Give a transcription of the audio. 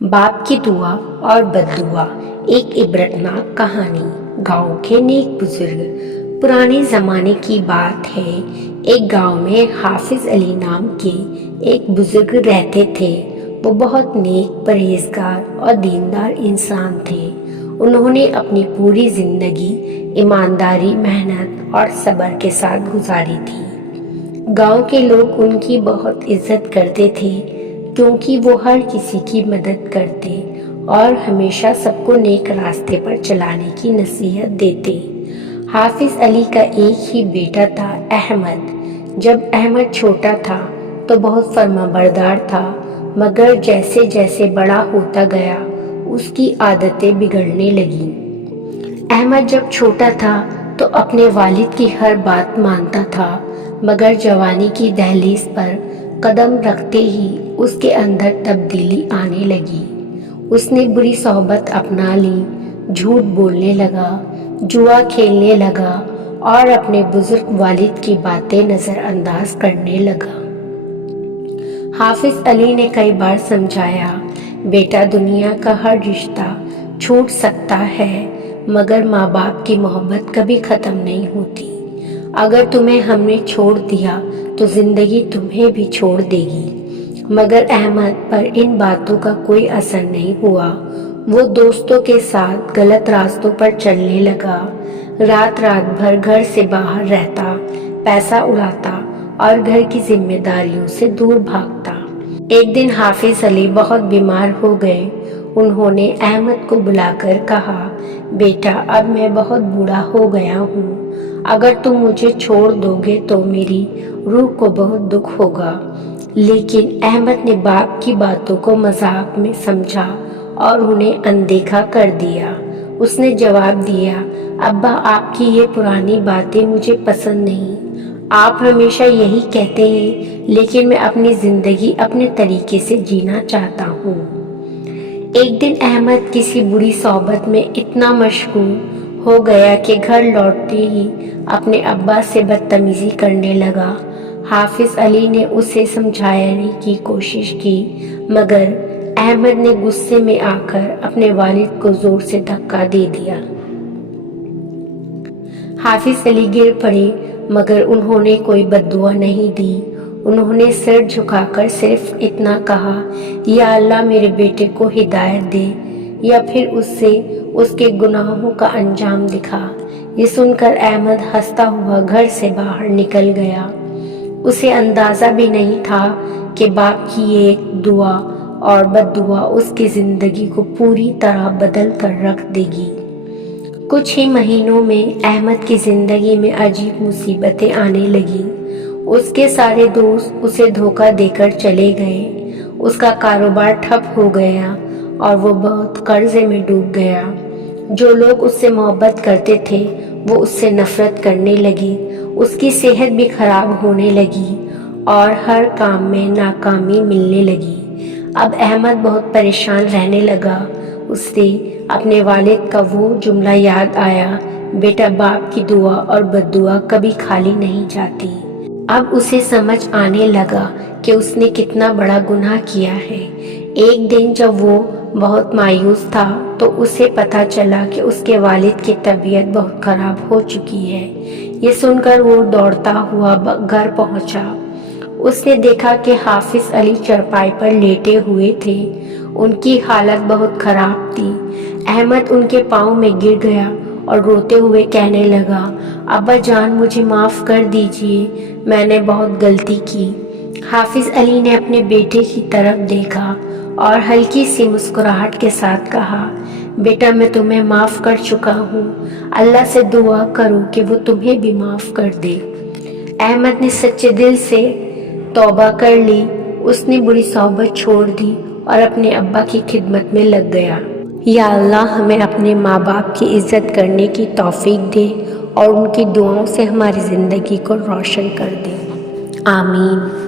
बाप की दुआ और बद्दुआ। एक इबरतनाक कहानी। गांव के नेक बुजुर्ग। पुराने जमाने की बात है। एक गांव में हाफिज अली नाम के एक बुजुर्ग रहते थे। वो बहुत नेक, परहेजगार और दीनदार इंसान थे। उन्होंने अपनी पूरी जिंदगी ईमानदारी, मेहनत और सब्र के साथ गुजारी थी। गांव के लोग उनकी बहुत इज्जत करते थे, क्योंकि वो हर किसी की मदद करते और हमेशा सबको नेक रास्ते पर चलाने की नसीहत देते। हाफिज अली का एक ही बेटा था, अहमद। जब अहमद छोटा था तो बहुत फर्माबरदार था, मगर जैसे जैसे बड़ा होता गया उसकी आदतें बिगड़ने लगीं। अहमद जब छोटा था तो अपने वालिद की हर बात मानता था, मगर जवानी की दहलीज पर कदम रखते ही उसके अंदर तब्दीली आने लगी। उसने बुरी सोहबत अपना ली, झूठ बोलने लगा, जुआ खेलने लगा और अपने बुजुर्ग वालिद की बातें नजरअंदाज करने लगा। हाफिज अली ने कई बार समझाया, बेटा, दुनिया का हर रिश्ता छूट सकता है, मगर माँ बाप की मोहब्बत कभी खत्म नहीं होती। अगर तुम्हें हमने छोड़ दिया तो जिंदगी तुम्हें भी छोड़ देगी। मगर अहमद पर इन बातों का कोई असर नहीं हुआ। वो दोस्तों के साथ गलत रास्तों पर चलने लगा। रात रात भर घर से बाहर रहता, पैसा उड़ाता और घर की जिम्मेदारियों से दूर भागता। एक दिन हाफिज अली बहुत बीमार हो गए। उन्होंने अहमद को बुलाकर कहा, बेटा, अब मैं बहुत बूढ़ा हो गया हूँ। अगर तुम मुझे छोड़ दोगे तो मेरी रूह को बहुत दुख होगा। लेकिन अहमद ने बाप की बातों को मजाक में समझा और उन्हें अनदेखा कर दिया। उसने जवाब दिया, अब्बा, आपकी ये पुरानी बातें मुझे पसंद नहीं। आप हमेशा यही कहते हैं, लेकिन मैं अपनी जिंदगी अपने तरीके से जीना चाहता हूँ। एक दिन अहमद किसी बुरी सोहबत में इतना मशगूल हो गया कि घर लौटते ही अपने अब्बा से बदतमीजी करने लगा। हाफिज अली ने उसे समझाने की कोशिश की, मगर अहमद ने गुस्से में आकर अपने वालिद को जोर से धक्का दे दिया। हाफिज अली गिर पड़े, मगर उन्होंने कोई बद्दुआ नहीं दी। उन्होंने सिर झुकाकर सिर्फ इतना कहा, या अल्लाह, मेरे बेटे को हिदायत दे या फिर उससे उसके गुनाहों का अंजाम दिखा। ये सुनकर अहमद हंसता हुआ घर से बाहर निकल गया। उसे अंदाजा भी नहीं था कि बाप की एक दुआ और बद्दुआ उसकी जिंदगी को पूरी तरह बदल कर रख देगी। कुछ ही महीनों में अहमद की जिंदगी में अजीब मुसीबतें आने लगीं। उसके सारे दोस्त उसे धोखा देकर चले गए। उसका कारोबार ठप हो गया और वो बहुत कर्जे में डूब गया। जो लोग उससे मोहब्बत करते थे वो उससे नफरत करने लगे। उसकी सेहत भी खराब होने लगी और हर काम में नाकामी मिलने लगी। अब अहमद बहुत परेशान रहने लगा। उसे अपने वालिद का वो जुमला याद आया, बेटा, बाप की दुआ और बद्दुआ कभी खाली नहीं जाती। अब उसे समझ आने लगा कि उसने कितना बड़ा गुनाह किया है। एक दिन जब वो बहुत मायूस था तो उसे पता चला कि उसके वालिद की तबीयत बहुत खराब हो चुकी है। ये सुनकर वो दौड़ता हुआ घर पहुंचा। उसने देखा कि हाफिज अली चरपाई पर लेटे हुए थे। उनकी हालत बहुत खराब थी। अहमद उनके पाँव में गिर गया और रोते हुए कहने लगा, अब्बा जान, मुझे माफ़ कर दीजिए, मैंने बहुत गलती की। हाफिज अली ने अपने बेटे की तरफ देखा और हल्की सी मुस्कुराहट के साथ कहा, बेटा, मैं तुम्हें माफ़ कर चुका हूँ। अल्लाह से दुआ करो कि वो तुम्हें भी माफ़ कर दे। अहमद ने सच्चे दिल से तौबा कर ली। उसने बुरी सोहबत छोड़ दी और अपने अब्बा की खिदमत में लग गया। या अल्लाह, हमें अपने माँ बाप की इज़्ज़त करने की तौफीक दे और उनकी दुआओं से हमारी ज़िंदगी को रोशन कर दे। आमीन।